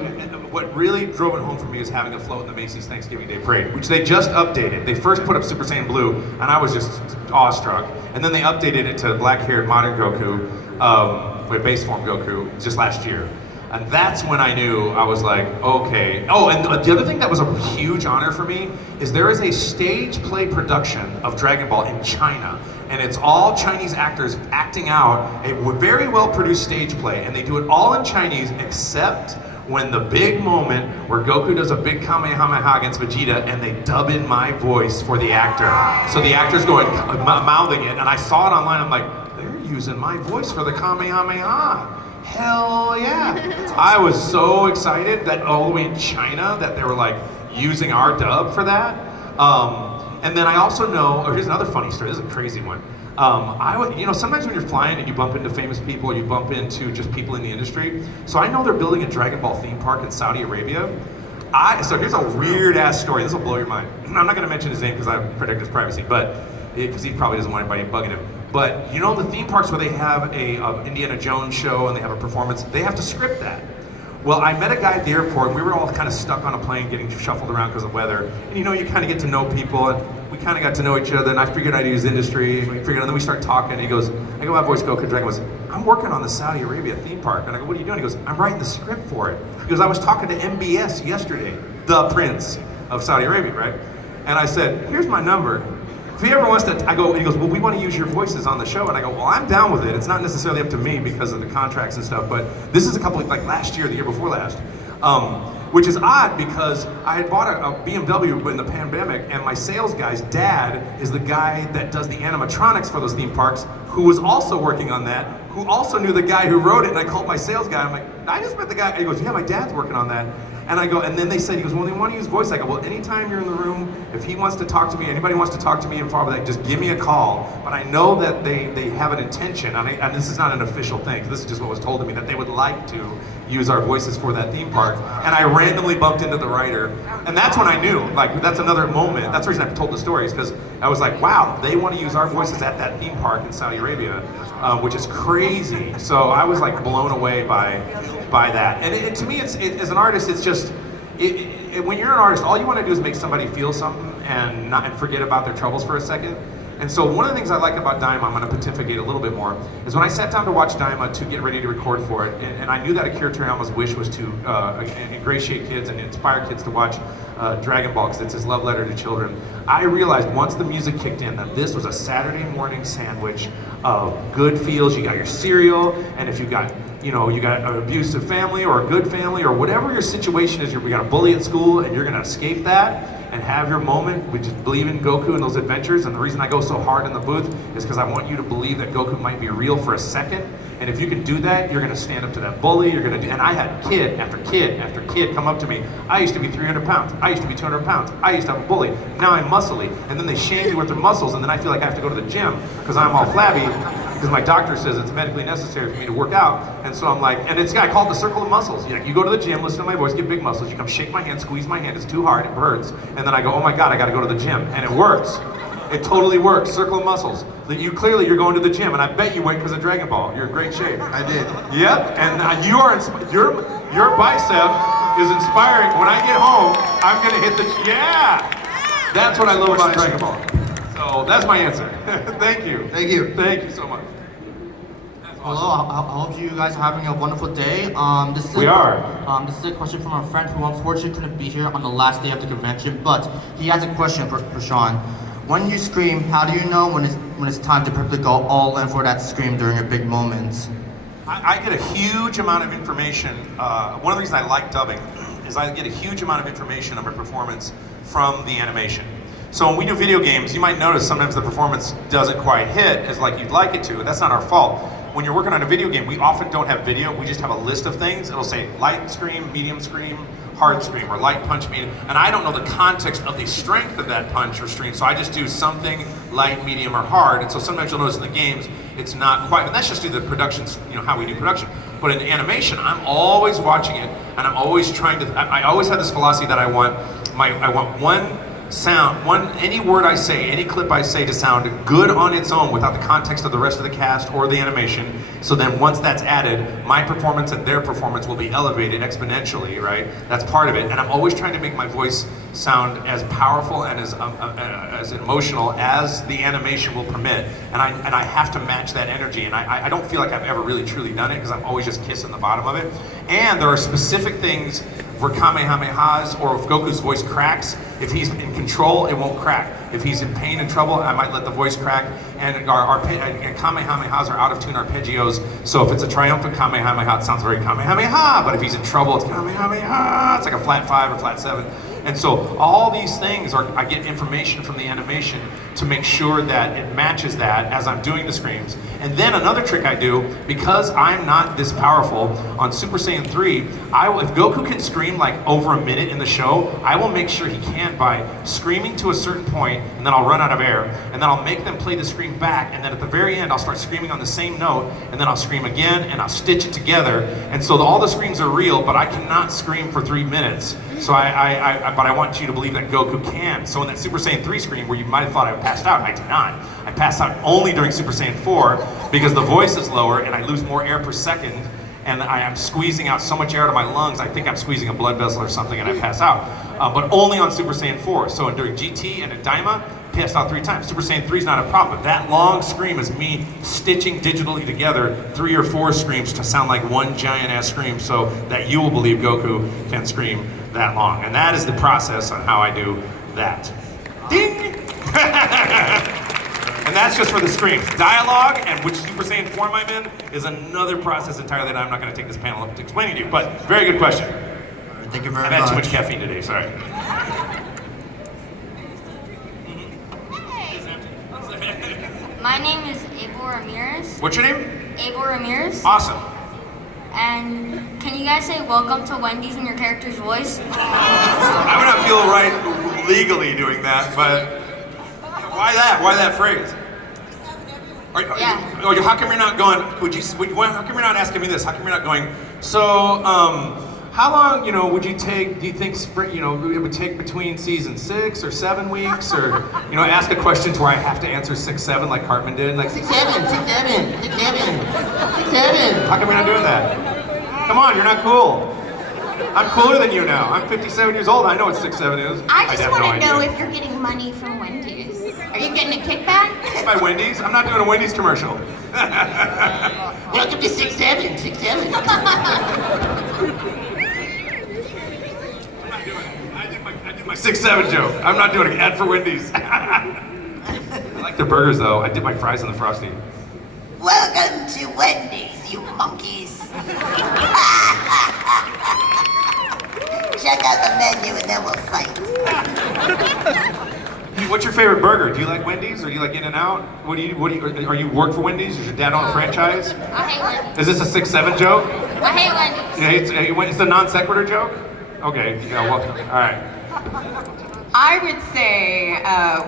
what really drove it home for me is having a float in the Macy's Thanksgiving Day Parade, which they just updated. They first put up Super Saiyan Blue, and I was just awestruck. And then they updated it to black-haired modern Goku, with base form Goku, just last year. And that's when I knew, I was like, okay. Oh, and the other thing that was a huge honor for me is there is a stage play production of Dragon Ball in China. And it's all Chinese actors acting out a very well produced stage play. And they do it all in Chinese except when the big moment where Goku does a big Kamehameha against Vegeta and they dub in my voice for the actor. So the actor's going, mouthing it. And I saw it online, I'm like, they're using my voice for the Kamehameha. Hell yeah. I was so excited that all the way in China that they were like using our dub for that. And then I also know, here's another funny story, this is a crazy one. Sometimes when you're flying and you bump into famous people or you bump into just people in the industry. So I know they're building a Dragon Ball theme park in Saudi Arabia. So here's a weird ass story, this will blow your mind. I'm not gonna mention his name because I protect his privacy, because he probably doesn't want anybody bugging him. But you know the theme parks where they have a Indiana Jones show and they have a performance, they have to script that. Well, I met a guy at the airport, and we were all kind of stuck on a plane getting shuffled around because of weather. And you know, you kind of get to know people, and we kind of got to know each other, and I figured I'd use industry, and then we start talking, and he goes, I go, my voice Goku Dragon was, I'm working on the Saudi Arabia theme park. And I go, what are you doing? He goes, I'm writing the script for it. He goes, I was talking to MBS yesterday, the Prince of Saudi Arabia, right? And I said, here's my number. If he ever wants to, he goes, well, we want to use your voices on the show. And I go, well, I'm down with it. It's not necessarily up to me because of the contracts and stuff, but this is a couple, like last year, the year before last, which is odd because I had bought a BMW in the pandemic, and my sales guy's dad is the guy that does the animatronics for those theme parks, who was also working on that, who also knew the guy who wrote it, and I called my sales guy, I'm like, I just met the guy, and he goes, yeah, my dad's working on that. And I go, and then they said, he goes, well, they want to use voice. I go, well, anytime you're in the room, if he wants to talk to me, anybody wants to talk to me and follow that, just give me a call. But I know that they have an intention, and this is not an official thing, this is just what was told to me, that they would like to use our voices for that theme park. And I randomly bumped into the writer, and that's when I knew, like, that's another moment. That's the reason I told the stories, because I was like, wow, they want to use our voices at that theme park in Saudi Arabia, which is crazy. So I was like blown away by that. And to me, it's as an artist, it's just, when you're an artist, all you want to do is make somebody feel something and forget about their troubles for a second. And so one of the things I like about Daima, I'm going to pontificate a little bit more, is when I sat down to watch Daima to get ready to record for it, and I knew that Akira Toriyama's wish was to ingratiate kids and inspire kids to watch Dragon Ball, because it's his love letter to children. I realized once the music kicked in that this was a Saturday morning sandwich of good feels. You got your cereal, and if you got an abusive family or a good family or whatever your situation is, we got a bully at school and you're gonna escape that and have your moment. We just believe in Goku and those adventures, and the reason I go so hard in the booth is because I want you to believe that Goku might be real for a second, and if you can do that, you're gonna stand up to that bully, and I had kid after kid after kid come up to me. I used to be 300 pounds, I used to be 200 pounds, I used to have a bully, now I'm muscly, and then they shame me with their muscles, and then I feel like I have to go to the gym because I'm all flabby, because my doctor says it's medically necessary for me to work out. And so I'm like, and it's a guy called the circle of muscles. You go to the gym, listen to my voice, get big muscles, you come shake my hand, squeeze my hand, it's too hard, it hurts. And then I go, oh my God, I gotta go to the gym. And it works. It totally works, circle of muscles. You're going to the gym, and I bet you went because of Dragon Ball. You're in great shape. I did. Yep, and your bicep is inspiring. When I get home, I'm gonna hit the, That's what I love about Dragon Ball. So that's my answer. Thank you. Thank you. Thank you so much. Hello, I hope you guys are having a wonderful day. This is a question from a friend who unfortunately couldn't be here on the last day of the convention, but he has a question for Sean. when you scream, how do you know when it's time to perfectly go all in for that scream during your big moments? I get a huge amount of information. One of the reasons I like dubbing is I get a huge amount of information on my performance from the animation. So when we do video games, you might notice sometimes the performance doesn't quite hit as like you'd like it to. That's not our fault. When you're working on a video game, we often don't have video. We just have a list of things. It'll say light scream, medium scream, hard scream, or light punch, medium. And I don't know the context of the strength of that punch or scream, so I just do something light, medium, or hard. And so sometimes you'll notice in the games, it's not quite, but that's just due to the productions, how we do production. But in animation, I'm always watching it, and I'm always trying to, I always have this philosophy that I want one sound, any word I say, any clip I say to sound good on its own without the context of the rest of the cast or the animation. So then once that's added, my performance and their performance will be elevated exponentially, right? That's part of it. And I'm always trying to make my voice sound as powerful and as emotional as the animation will permit. And I have to match that energy. And I don't feel like I've ever really truly done it because I'm always just kissing the bottom of it. And there are specific things for Kamehamehas, or if Goku's voice cracks, if he's in control, it won't crack. If he's in pain and trouble, I might let the voice crack. And our Kamehamehas are out of tune arpeggios, so if it's a triumphant Kamehameha, it sounds very Kamehameha, but if he's in trouble, it's Kamehameha. It's like a flat 5 or flat 7. And so all these things I get information from the animation to make sure that it matches that as I'm doing the screams. And then another trick I do, because I'm not this powerful, on Super Saiyan 3, if Goku can scream like over a minute in the show, I will make sure he can by screaming to a certain point, and then I'll run out of air, and then I'll make them play the scream back, and then at the very end I'll start screaming on the same note, and then I'll scream again, and I'll stitch it together. And so all the screams are real, but I cannot scream for 3 minutes. So but I want you to believe that Goku can. So in that Super Saiyan 3 scream where you might have thought I passed out, I did not. I passed out only during Super Saiyan 4 because the voice is lower and I lose more air per second, and I am squeezing out so much air out of my lungs, I think I'm squeezing a blood vessel or something, and I pass out. But only on Super Saiyan 4. So during GT and in Daima, passed out 3 times. Super Saiyan 3 is not a problem, but that long scream is me stitching digitally together 3 or 4 screams to sound like one giant ass scream so that you will believe Goku can scream that long. And that is the process on how I do that. Ding! And that's just for the screams. Dialogue and which Super Saiyan form I'm in is another process entirely that I'm not going to take this panel up to explain to you, but very good question. Thank you very much. I've had too much caffeine today, sorry. My name is Abel Ramirez. What's your name? Abel Ramirez. Awesome. And can you guys say welcome to Wendy's in your character's voice? I would not feel right legally doing that, but why that? Why that phrase? How come you're not going, how come you're not asking me this? How come you're not going, so, how long, would you take, do you think it would take between season 6 or 7 weeks? Or, ask a question to where I have to answer 6, 7 like Cartman did, like 6, 7, 6, 7, 6, 7, 6, 7. How come you're not doing that? Come on, you're not cool. I'm cooler than you now. I'm 57 years old. I know what 6, 7 is. I just want to no know idea. if you're getting money from Wendy's. Are you getting a kickback? By Wendy's? I'm not doing a Wendy's commercial. Welcome to 6'7", 6'7". I did my 6'7" joke. I'm not doing an ad for Wendy's. I like their burgers though. I dip my fries in the Frosty. Welcome to Wendy's, you monkeys. Check out the menu and then we'll fight. What's your favorite burger? Do you like Wendy's or do you like In-N-Out? Are you work for Wendy's? Does your dad own a franchise? I hate Wendy's. Is this a 6'7" joke? I hate Wendy's. It's a non sequitur joke? Okay, yeah, welcome. All right. I would say,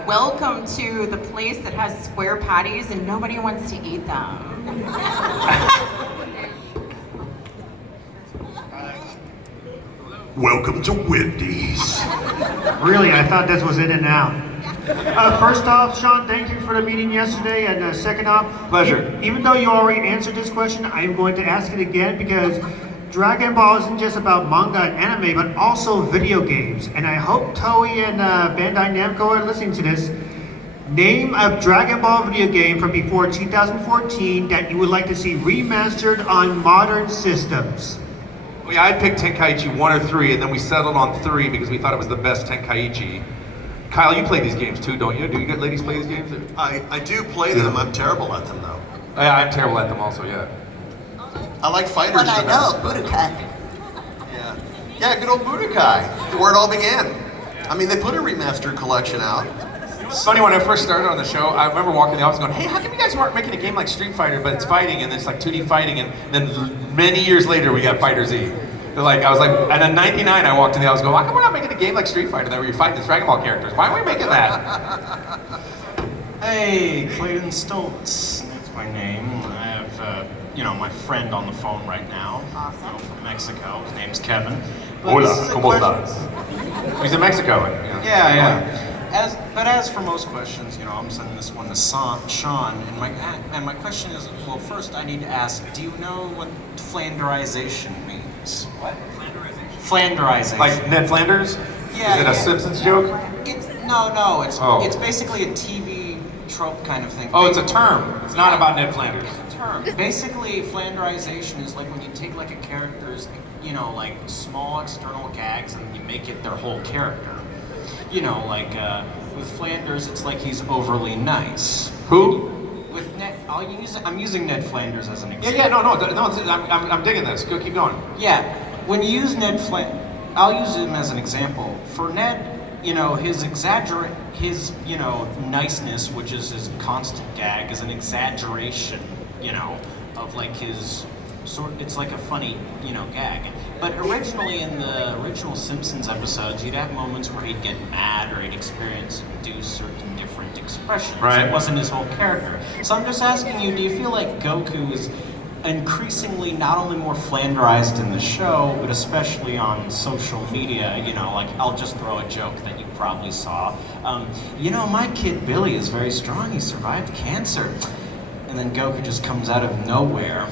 welcome to the place that has square patties and nobody wants to eat them. Welcome to Wendy's. Really, I thought this was In-N-Out. First off, Sean, thank you for the meeting yesterday, and second off, pleasure. Even though you already answered this question, I am going to ask it again because Dragon Ball isn't just about manga and anime, but also video games. And I hope Toei and Bandai Namco are listening to this. Name a Dragon Ball video game from before 2014 that you would like to see remastered on modern systems. Well, yeah, I picked Tenkaichi 1 or 3, and then we settled on 3 because we thought it was the best Tenkaichi. Kyle, you play these games too, don't you? Do you get ladies play these games? I do play them. I'm terrible at them though. Yeah, I'm terrible at them also. Yeah. I like fighters. One I the know, best. Budokai. Yeah, good old Budokai, where it all began. I mean, they put a remastered collection out. It's funny, when I first started on the show, I remember walking in the office going, hey, how come you guys weren't making a game like Street Fighter, but it's fighting, and it's like 2D fighting, and then many years later, we got Fighter Z. Like, I was like, and in 99, I walked in the office going, how come we're not making a game like Street Fighter that where you fight the Dragon Ball characters? Why aren't we making that? Hey, Clayton Stoltz, that's my name. I have, my friend on the phone right now. Awesome. From Mexico. His name's Kevin. Hola, ¿cómo estás? He's in Mexico. Yeah. As for most questions, I'm sending this one to Sean, and my question is, well, first I need to ask, do you know what Flanderization means? What? Flanderization. Like Ned Flanders? Yeah. Is it a Simpsons joke? No, it's basically a TV trope kind of thing. Oh, it's a term. It's not about Ned Flanders. It's a term. Basically, Flanderization is like when you take like a character's, like small external gags and you make it their whole character. With Flanders, it's like he's overly nice. Who? With Ned, I'm using Ned Flanders as an example. I'm digging this. Go, keep going. Yeah, when you use Ned Flanders, I'll use him as an example. For Ned, his niceness, which is his constant gag, is an exaggeration, of like his it's like a funny, gag. But originally in the original Simpsons episodes, you'd have moments where he'd get mad or he'd do certain different expressions. Right. It wasn't his whole character. So I'm just asking you, do you feel like Goku is increasingly not only more Flanderized in the show, but especially on social media? I'll just throw a joke that you probably saw. My kid Billy is very strong. He survived cancer. And then Goku just comes out of nowhere.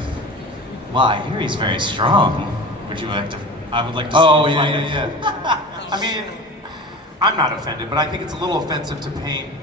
Well, I hear he's very strong. I would like to see Oh, yeah. I mean, I'm not offended, but I think it's a little offensive to paint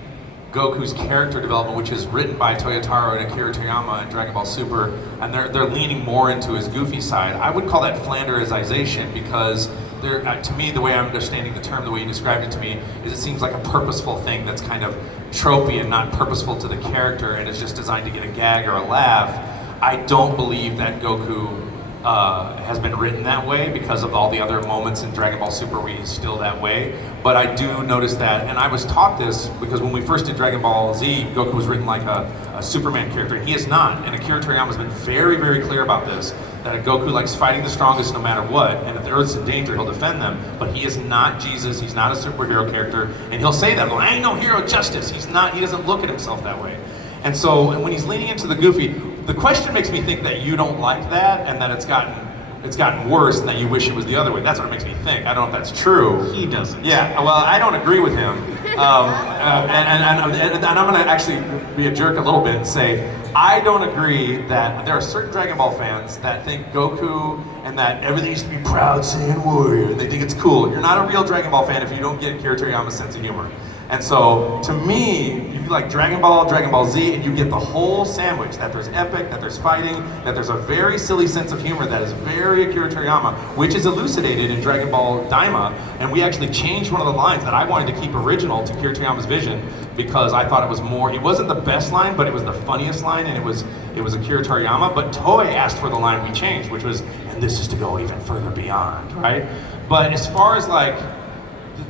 Goku's character development, which is written by Toyotaro and Akira Toriyama and Dragon Ball Super, and they're leaning more into his goofy side. I would call that Flanderization because to me, the way I'm understanding the term, the way you described it to me, is it seems like a purposeful thing that's kind of tropey and not purposeful to the character and is just designed to get a gag or a laugh. I don't believe that Goku has been written that way because of all the other moments in Dragon Ball Super where he's still that way. But I do notice that, and I was taught this because when we first did Dragon Ball Z, Goku was written like a Superman character. He is not, and Akira Toriyama has been very, very clear about this, that Goku likes fighting the strongest no matter what, and if the Earth's in danger, he'll defend them, but he is not Jesus, he's not a superhero character, and he'll say that, well, I ain't no hero of justice. He doesn't look at himself that way. And so when he's leaning into the goofy, the question makes me think that you don't like that and that it's gotten worse and that you wish it was the other way. That's what it makes me think. I don't know if that's true. He doesn't. Yeah, well, I don't agree with him. And I'm going to actually be a jerk a little bit and say, I don't agree that there are certain Dragon Ball fans that think Goku and that everything needs to be proud Saiyan warrior. They think it's cool. You're not a real Dragon Ball fan if you don't get Akira Toriyama's sense of humor. And so, to me, you like Dragon Ball Z, and you get the whole sandwich, that there's epic, that there's fighting, that there's a very silly sense of humor that is very Akira Toriyama, which is elucidated in Dragon Ball Daima, and we actually changed one of the lines that I wanted to keep original to Akira Toriyama's vision, because I thought it wasn't the best line, but it was the funniest line, and it was Akira Toriyama, but Toei asked for the line we changed, which was, and this is to go even further beyond, right? But as far as like,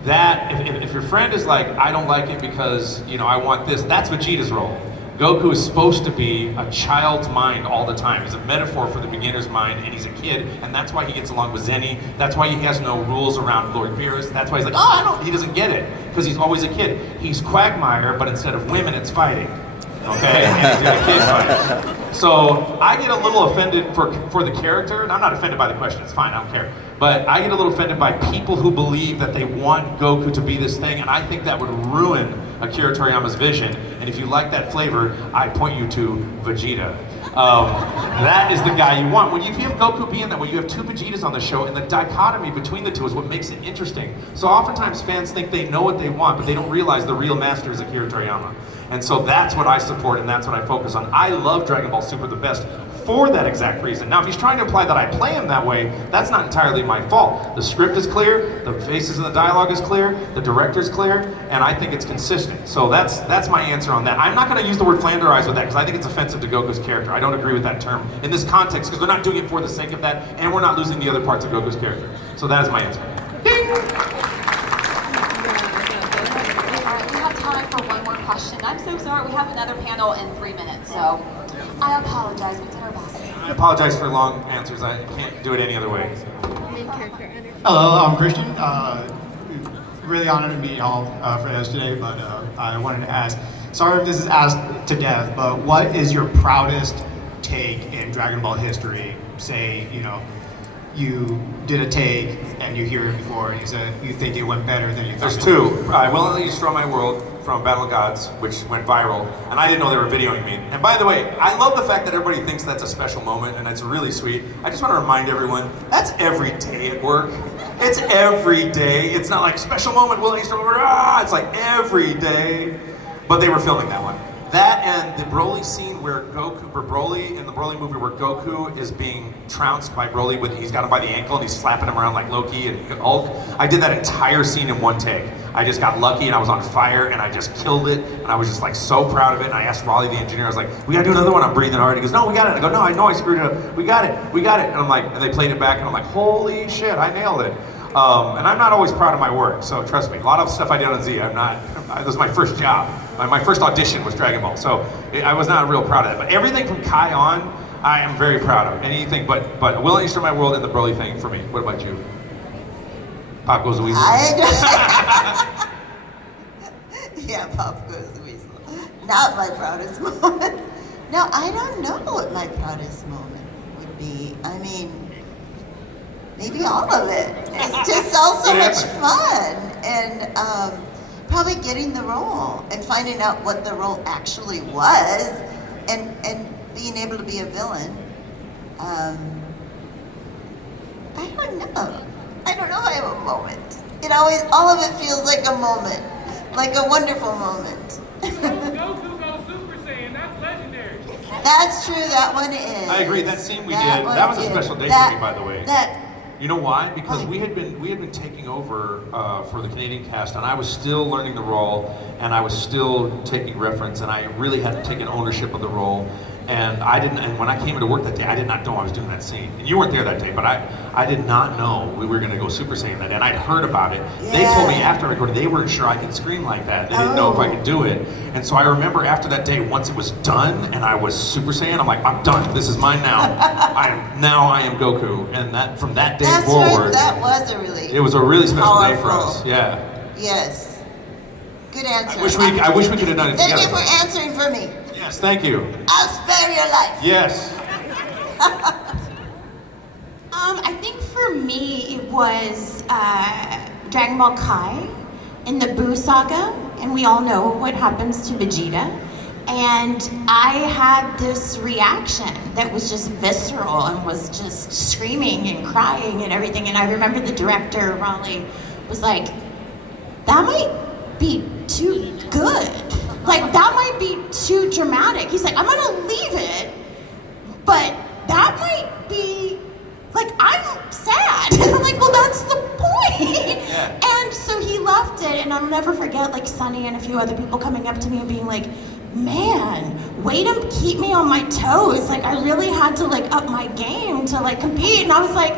that, if your friend is like, I don't like it because, I want this, that's Vegeta's role. Goku is supposed to be a child's mind all the time. He's a metaphor for the beginner's mind, and he's a kid, and that's why he gets along with Zenny. That's why he has no rules around Lord Beerus. That's why he's like, he doesn't get it, because he's always a kid. He's Quagmire, but instead of women, it's fighting. Okay? And he's a kid fighting. So I get a little offended for the character, and I'm not offended by the question, it's fine, I don't care. But I get a little offended by people who believe that they want Goku to be this thing, and I think that would ruin Akira Toriyama's vision. And if you like that flavor, I point you to Vegeta. That is the guy you want. When you have Goku being that way, you have two Vegetas on the show, and the dichotomy between the two is what makes it interesting. So oftentimes fans think they know what they want, but they don't realize the real master is Akira Toriyama. And so that's what I support and that's what I focus on. I love Dragon Ball Super the best for that exact reason. Now, if he's trying to imply that I play him that way, that's not entirely my fault. The script is clear, the faces and the dialogue is clear, the director's clear, and I think it's consistent. So that's my answer on that. I'm not going to use the word flanderized with that because I think it's offensive to Goku's character. I don't agree with that term in this context because they're not doing it for the sake of that, and we're not losing the other parts of Goku's character. So that is my answer. Ding! All right, we have time for one more question. I'm so sorry, we have another panel in 3 minutes, so I apologize. We did our best. I apologize for long answers. I can't do it any other way. Hello, I'm Christian. Really honored to meet y'all for this today, but I wanted to ask, sorry if this is asked to death, but what is your proudest take in Dragon Ball history? Say, you know, you did a take and you hear it before and you said you think it went better than you thought. There's two. I Will Not Let You Destroy My World from Battle of Gods, which went viral, and I didn't know they were videoing me. And by the way, I love the fact that everybody thinks that's a special moment, and it's really sweet. I just want to remind everyone, that's every day at work. It's every day. It's not like special moment, Will Not Let You Destroy My World, it's like every day. But they were filming that one. That and the Broly scene where Broly, in the Broly movie where Goku is being trounced by Broly, he's got him by the ankle and he's slapping him around like Loki and Hulk. I did that entire scene in one take. I just got lucky and I was on fire and I just killed it and I was just like so proud of it. And I asked Raleigh, the engineer, I was like, we gotta do another one, I'm breathing already. He goes, no, we got it. I go, no, I know I screwed it up. We got it. And I'm like, and they played it back and I'm like, holy shit, I nailed it. And I'm not always proud of my work, so trust me. A lot of stuff I did on Z, this was my first job. My first audition was Dragon Ball, so I was not real proud of that. But everything from Kai on, I am very proud of. Anything but Will Not Let You Destroy My World and the Broly thing for me. What about you? Pop Goes the Weasel. Yeah, Pop Goes the Weasel. Not my proudest moment. No, I don't know what my proudest moment would be. I mean, maybe all of it. It's just all so much fun. And probably getting the role and finding out what the role actually was and being able to be a villain. I don't know. I don't know if I have a moment. It always, all of it feels like a moment, like a wonderful moment. Goku goes Super Saiyan, that's legendary. That's true, that one is. I agree, that scene we did, that was a special day for me, by the way. You know why? Because we had been taking over for the Canadian cast, and I was still learning the role, and I was still taking reference, and I really hadn't taken ownership of the role. And when I came into work that day, I did not know I was doing that scene. And you weren't there that day, but I did not know we were gonna go Super Saiyan that day, and I'd heard about it. Yeah. They told me after I recorded, they weren't sure I could scream like that. They didn't know if I could do it. And so I remember after that day, once it was done, and I was Super Saiyan, I'm like, I'm done, this is mine now. I am Goku. And that from that day forward. Right, that was a really It was a really special powerful day for us, yeah. Yes. Good answer. I wish we could have done it together. Thank you for answering for me. Yes, thank you. I'll spare your life. Yes. I think for me it was Dragon Ball Kai in the Buu saga, and we all know what happens to Vegeta. And I had this reaction that was just visceral and was just screaming and crying and everything. And I remember the director, Raleigh, was like, that might be too good. Like, that might be too dramatic. He's like, I'm gonna leave it, but that might be, like, I'm sad. And I'm like, well, that's the point. Yeah. And so he left it, and I'll never forget, like, Sonny and a few other people coming up to me and being like, man, way to keep me on my toes. Like, I really had to, like, up my game to, like, compete. And I was like,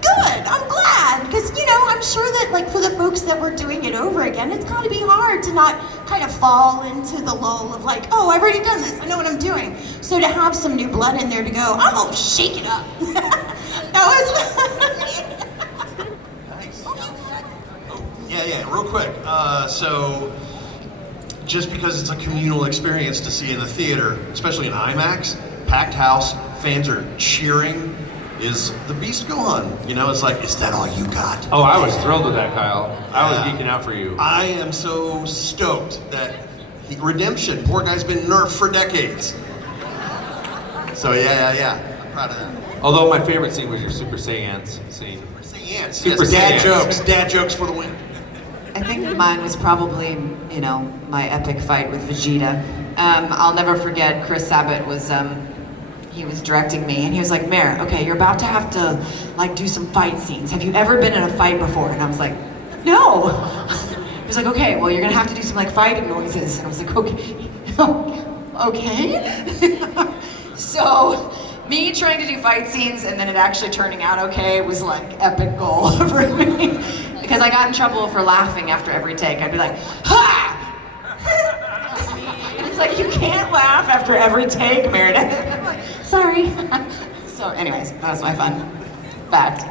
good, I'm glad. Because, you know, I'm sure that, like, for the folks that were doing it over again, it's gotta be hard to not kind of fall into the lull of, like, oh, I've already done this, I know what I'm doing. So to have some new blood in there to go, I'm gonna shake it up. That was Nice. Yeah, real quick. So, just because it's a communal experience to see in the theater, especially in IMAX, packed house, fans are cheering. Is the beast gone? You know, it's like, is that all you got? Oh, I was thrilled with that, Kyle. I was geeking out for you. I am so stoked that redemption. Poor guy's been nerfed for decades. So yeah. I'm proud of that. Although my favorite scene was your Super Saiyans scene. Super Saiyans. Super yes, Saiyans. Dad jokes for the win. I think mine was probably, you know, my epic fight with Vegeta. I'll never forget, Chris Sabat was, he was directing me, and he was like, Mare, okay, you're about to have to, like, do some fight scenes. Have you ever been in a fight before? And I was like, no. He was like, okay, well, you're gonna have to do some, like, fighting noises. And I was like, okay. Okay. So, me trying to do fight scenes and then it actually turning out okay was like epic goal for me. Because I got in trouble for laughing after every take. I'd be like, ha! And it's like, you can't laugh after every take, Meredith. Sorry. So anyways, that was my fun fact.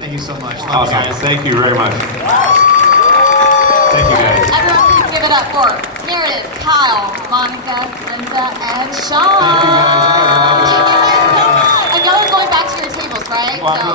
Thank you so much. Love Awesome. you guys. Thank you very much. Thank you guys. Everyone, please give it up for Meredith, Kyle, Monica, Linda, and Sean. Thank you guys. Thank you guys so much. I know we're going back to your tables, right? Well, I'm So.